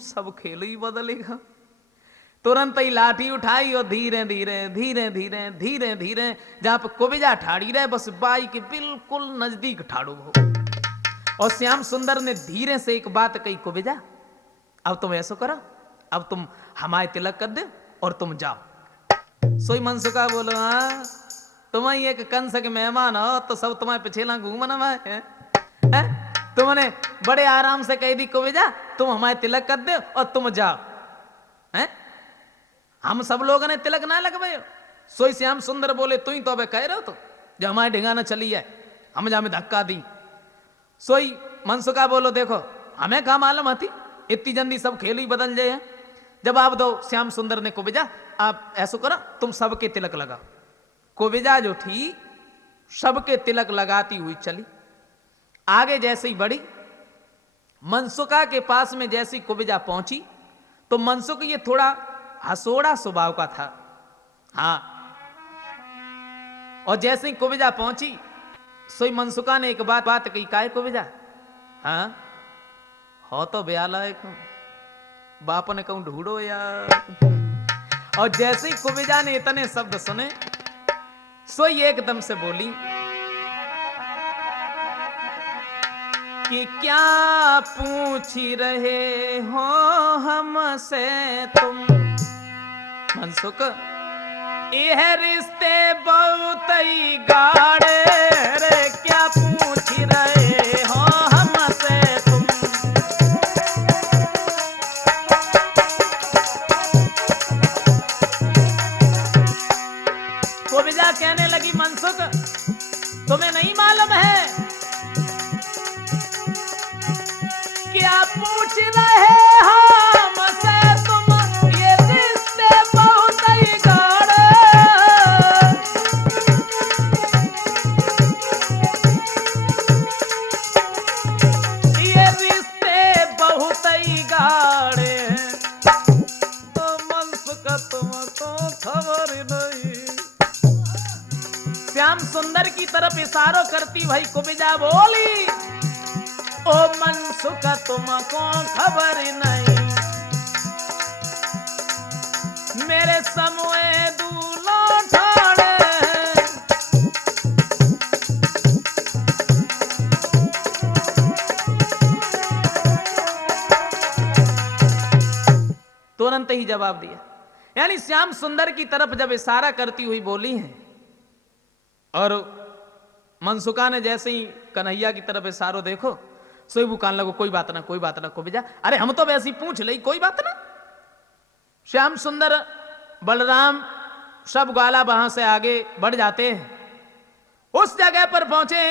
सब खेल ही बदलेगा, तुरंत ही लाठी उठाई और धीरे धीरे धीरे धीरे धीरे धीरे जहां पर कुबेजा ठाड़ी रहे, बस बाई के बिल्कुल नजदीक ठाड़ू हो। और श्याम सुंदर ने धीरे से एक बात कही, कुबेजा अब तुम ऐसा करो, अब तुम हमारे तिलक कर दे और तुम जाओ। सोई मनसुखा बोलो, हाँ तुम ही एक कंस के मेहमान हो तो सब तुम्हारे पिछेला घूमना है, तुमने बड़े आराम से कह दी कुबेजा तुम हमारे तिलक कर दे और तुम जाओ, हैं हम सब लोगों ने तिलक ना लगवाए। सोई श्याम सुंदर बोले तू ही तो अबे कह रहे हो, तो जब हमारे ढिंगाना चली है हम जा में धक्का दी। सोई मनसुखा बोलो देखो हमें कहा मालूम आती इतनी जल्दी सब खेल ही बदल जाए। जवाब दो श्याम सुंदर ने, कुबेजा आप ऐसा करो तुम सबके तिलक लगाओ। कुबेजा जो थी सबके तिलक लगाती हुई चली, आगे जैसे ही बढ़ी, मनसुखा के पास में जैसी कुबेजा पहुंची तो मनसुख ये थोड़ा हसोड़ा स्वभाव का था, हाँ। और जैसे ही कुबेजा पहुंची सोई मनसुखा ने एक बात कही, काहे कुबेजा, हाँ हो तो ब्याला एक बाप ने कहूं ढूंढो यार। और जैसे ही कुबेजा ने इतने शब्द सुने सोई एकदम से बोली कि क्या पूछ रहे हो हमसे तुम, मनसुख यह रिश्ते बहुत ही गाढ़े रे, क्या पूछ रहे हो हमसे तुम। कुबेजा कहने लगी मनसुख तुम्हें नहीं मालूम है क्या पूछ रहे हमसे तुम, ये रिश्ते बहुत ही गाढ़े, ये तई गाड़े हैं, तो मन सुख तुमको खबर नहीं। श्याम सुंदर की तरफ इशारों करती भाई कुबिजा बोली, ओ मन सुख तुमको खबर नहीं, मेरे समूह दूल्हा ठाड़े। तुरंत ही जवाब दिया, यानी श्याम सुंदर की तरफ जब इशारा करती हुई बोली है, और मनसुखा ने जैसे ही कन्हैया की तरफ इशारो देखो, सोईबू कान लगो, कोई बात ना, कोई बात ना, को भेजा, अरे हम तो वैसे ही पूछ ले, कोई बात ना। श्याम सुंदर बलराम सब ग्वाला वहां से आगे बढ़ जाते हैं। उस जगह पर पहुंचे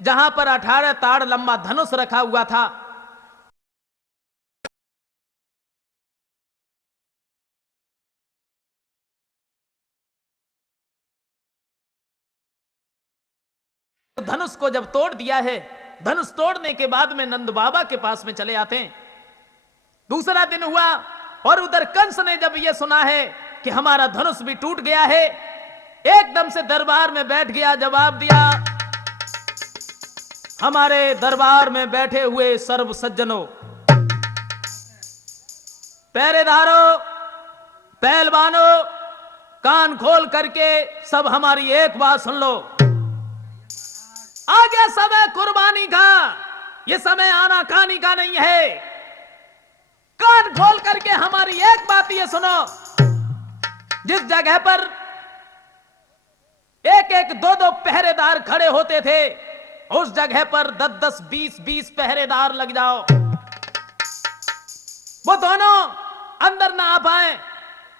जहां पर 18 ताड़ लंबा धनुष रखा हुआ था। धनुष को जब तोड़ दिया है, धनुष तोड़ने के बाद में नंद बाबा के पास में चले आते हैं। दूसरा दिन हुआ और उधर कंस ने जब यह सुना है कि हमारा धनुष भी टूट गया है, एकदम से दरबार में बैठ गया। जवाब दिया, हमारे दरबार में बैठे हुए सर्व सज्जनों, पहरेदारों, पहलवानों, कान खोल करके सब हमारी एक बात सुन लो। आ गया समय कुर्बानी का, ये समय आना कानी का नहीं है। कान खोल करके हमारी एक बात ये सुनो, जिस जगह पर एक एक दो दो पहरेदार खड़े होते थे, उस जगह पर 10-10, 20-20 पहरेदार लग जाओ। वो दोनों अंदर ना आ पाए।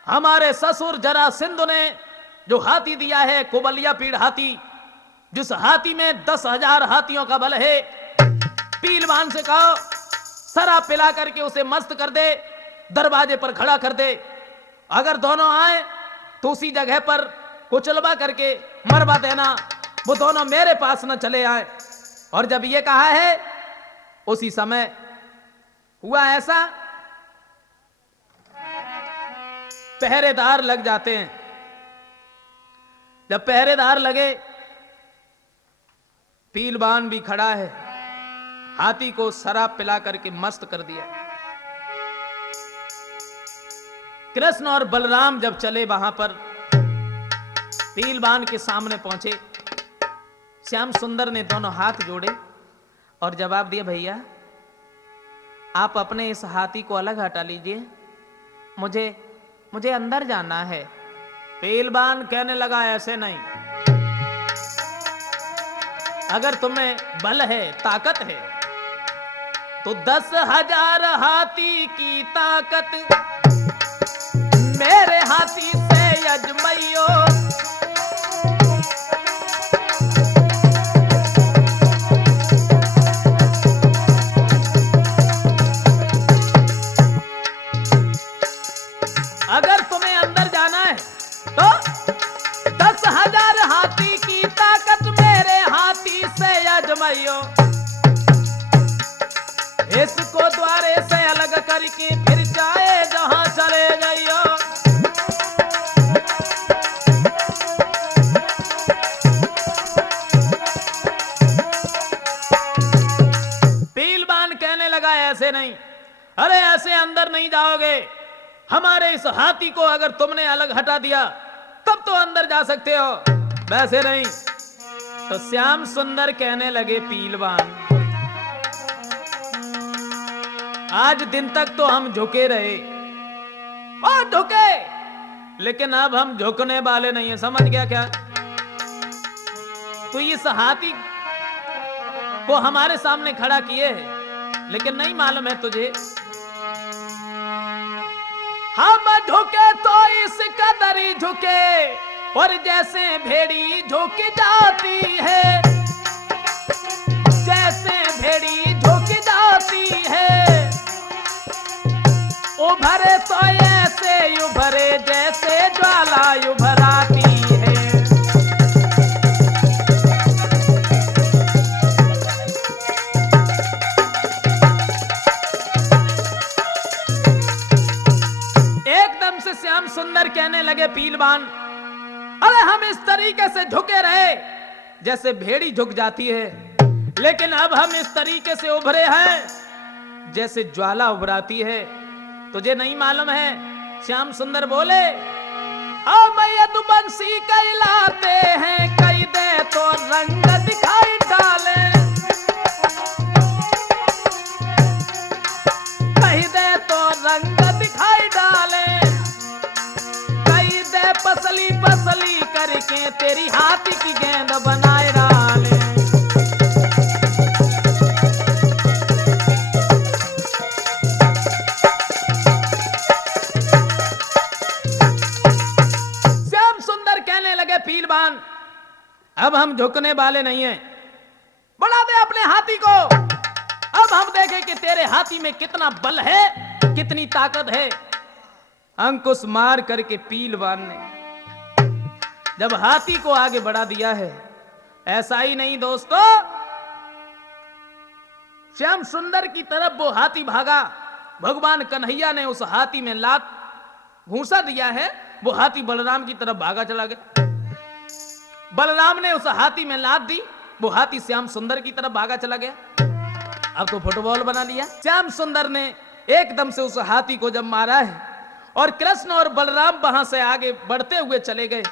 हमारे ससुर जरासिंधु ने जो हाथी दिया है, कुबलिया पीड़ हाथी, जिस हाथी में 10,000 हाथियों का बल है, पीलवान से कहो शराब पिला करके उसे मस्त कर दे, दरवाजे पर खड़ा कर दे। अगर दोनों आए तो उसी जगह पर कुचलवा करके मरवा देना, वो दोनों मेरे पास न चले आए। और जब ये कहा है, उसी समय हुआ ऐसा, पहरेदार लग जाते हैं। जब पहरेदार लगे, पीलवान भी खड़ा है, हाथी को शराब पिला करके मस्त कर दिया। कृष्ण और बलराम जब चले वहां पर, पीलवान के सामने पहुंचे। श्याम सुंदर ने दोनों हाथ जोड़े और जवाब दिया, भैया आप अपने इस हाथी को अलग हटा लीजिए, मुझे अंदर जाना है। पीलवान कहने लगा, ऐसे नहीं, अगर तुम्हें बल है, ताकत है, तो 10,000 हाथी की ताकत मेरे हाथी से अजमैयो। अगर तुम्हें अंदर जाना है तो 10,000 हाथी की ताकत मेरे हाथी से अजमैयो। इसको द्वारे से अलग करके फिर जाए जहां चले जाइयो। पीलवान कहने लगा, ऐसे नहीं, अरे ऐसे अंदर नहीं जाओगे। हमारे इस हाथी को अगर तुमने अलग हटा दिया तब तो अंदर जा सकते हो, वैसे नहीं। तो श्याम सुंदर कहने लगे, पीलवान आज दिन तक तो हम झुके रहे, और झुके, लेकिन अब हम झुकने वाले नहीं है, समझ गया क्या? तो इस हाथी को हमारे सामने खड़ा किए है, लेकिन नहीं मालूम है तुझे, हम झुके तो इस कदर ही झुके, और जैसे भेड़ी झुक जाती है, जैसे भेड़ी झुक जाती है, उभरे तो ऐसे उभरे जैसे ज्वाला उभराती है। सुंदर कहने लगे पीलवान, अरे हम इस तरीके से झुके रहे जैसे भेड़ी झुक जाती है, लेकिन अब हम इस तरीके से उभरे हैं जैसे ज्वाला उभराती है। तुझे नहीं मालूम है? श्याम सुंदर बोले, हम यदुवंशी कहलाते हैं, कई दे तो रंग दिखाई डाले, कई दे तो रंग दिखाई डाले, कई दे पसली पसली करके तेरी हाथी की गेंद बनाए डाले। पीलवान, अब हम झुकने वाले नहीं हैं, बढ़ा दे अपने हाथी को। अब हम देखें कि तेरे हाथी में कितना बल है, कितनी ताकत है। अंकुश मार करके पीलवान ने जब हाथी को आगे बढ़ा दिया है, ऐसा ही नहीं दोस्तों, श्याम सुंदर की तरफ वो हाथी भागा, भगवान कन्हैया ने उस हाथी में लात घूंसा दिया है, वो हाथी बलराम की तरफ भागा चला गया। बलराम ने उस हाथी में लात दी, वो हाथी श्याम सुंदर की तरफ भागा चला गया। अब तो फुटबॉल बना लिया। श्याम सुंदर ने एकदम से उस हाथी को जब मारा है, और कृष्ण और बलराम वहां से आगे बढ़ते हुए चले गए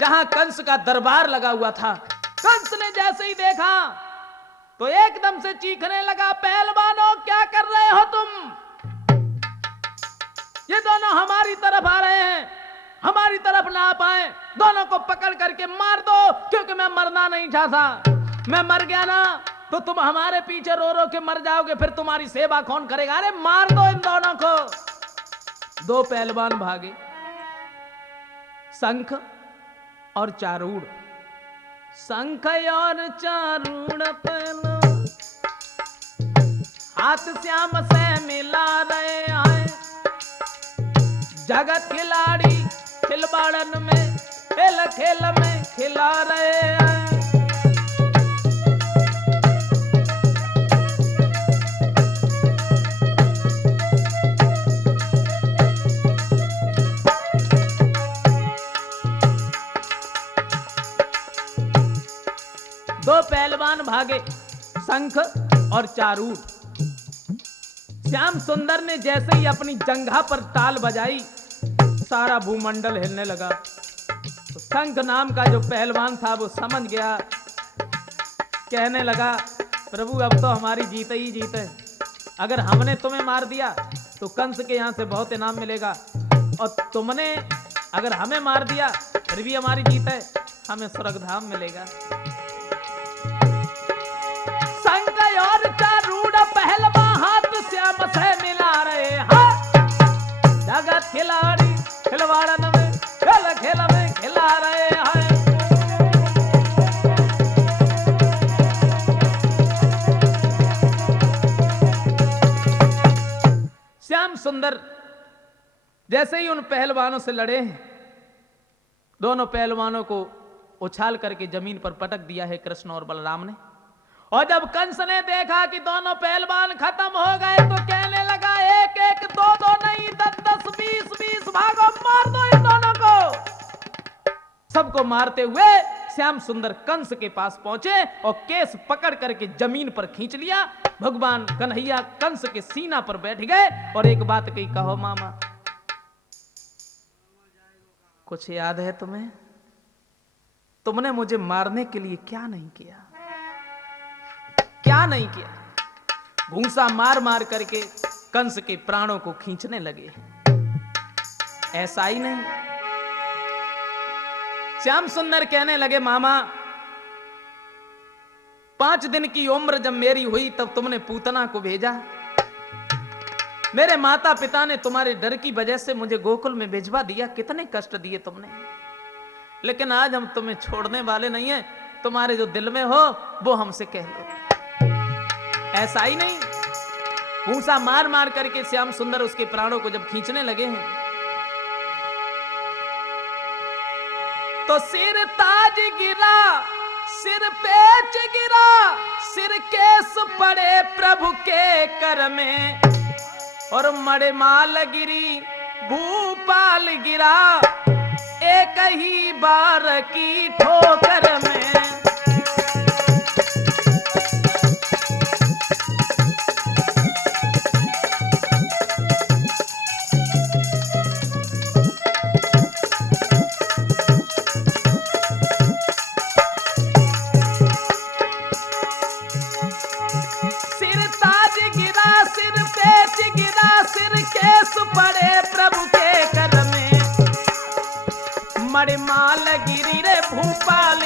जहां कंस का दरबार लगा हुआ था। कंस ने जैसे ही देखा तो एकदम से चीखने लगा, पहलवानों क्या कर रहे हो तुम? ये दोनों हमारी तरफ आ रहे हैं, हमारी तरफ ना आ पाए, दोनों को पकड़ करके मार दो, क्योंकि मैं मरना नहीं चाहता। मैं मर गया ना तो तुम हमारे पीछे रो रो के मर जाओगे, फिर तुम्हारी सेवा कौन करेगा? अरे मार दो इन दोनों को। दो पहलवान भागे, शंख और चारूढ़। शंख और चारूढ़ पहलवान हाथ श्याम से मिला रहे हैं, जगत खिलाड़ी खिलवाड़न में खेल खेल में खिला रहे हैं। दो पहलवान भागे, शंख और चारूढ़। श्याम सुंदर ने जैसे ही अपनी जंघा पर ताल बजाई, सारा भूमंडल हिलने लगा। तो शंख नाम का जो पहलवान था वो समझ गया, कहने लगा, प्रभु अब तो हमारी जीत ही जीत है। अगर हमने तुम्हें मार दिया तो कंस के यहाँ से बहुत इनाम मिलेगा, और तुमने अगर हमें मार दिया फिर भी हमारी जीत है, हमें स्वर्गधाम मिलेगा। शंख और चारूढ़ पहलवान हाथ श्याम से मिला रहे हैं, जगत खिलाड़ी खिलवाड़न में खेल खेल में खिला रहे हैं। श्याम सुंदर जैसे ही उन पहलवानों से लड़े हैं, दोनों पहलवानों को उछाल करके जमीन पर पटक दिया है कृष्ण और बलराम ने। और जब कंस ने देखा कि दोनों पहलवान खत्म हो गए तो कहने लगा, एक एक दो दो नहीं 10 10 20 भागो, मार दो इन दोनों को। सबको मारते हुए श्याम सुंदर कंस के पास पहुंचे और केस पकड़ करके जमीन पर खींच लिया। भगवान कन्हैया कंस के सीना पर बैठ गए और एक बात कही, कहो मामा, कुछ याद है तुम्हें? तुमने मुझे मारने के लिए क्या नहीं किया, क्या नहीं किया? घूंसा मार मार करके कंस के प्राणों को खींचने लगे। ऐसा ही नहीं, श्याम सुंदर कहने लगे, मामा 5 दिन की उम्र जब मेरी हुई तब तुमने पूतना को भेजा। मेरे माता पिता ने तुम्हारे डर की वजह से मुझे गोकुल में भिजवा दिया, कितने कष्ट दिए तुमने, लेकिन आज हम तुम्हें छोड़ने वाले नहीं हैं। तुम्हारे जो दिल में हो वो हमसे कह लो। ऐसा ही नहीं, घूंसा मार मार करके श्याम सुंदर उसके प्राणों को जब खींचने लगे हैं तो सिर ताज गिरा, सिर पेच गिरा, सिर केस पड़े प्रभु के कर में, और मड़े माल गिरी भूपाल गिरा एक ही बार की ठोकर में। सिर ताज गिरा, सिर पेच गिरा, सिर केस पड़े प्रभु के कर में। मणिमाल गिरी रे भूपाल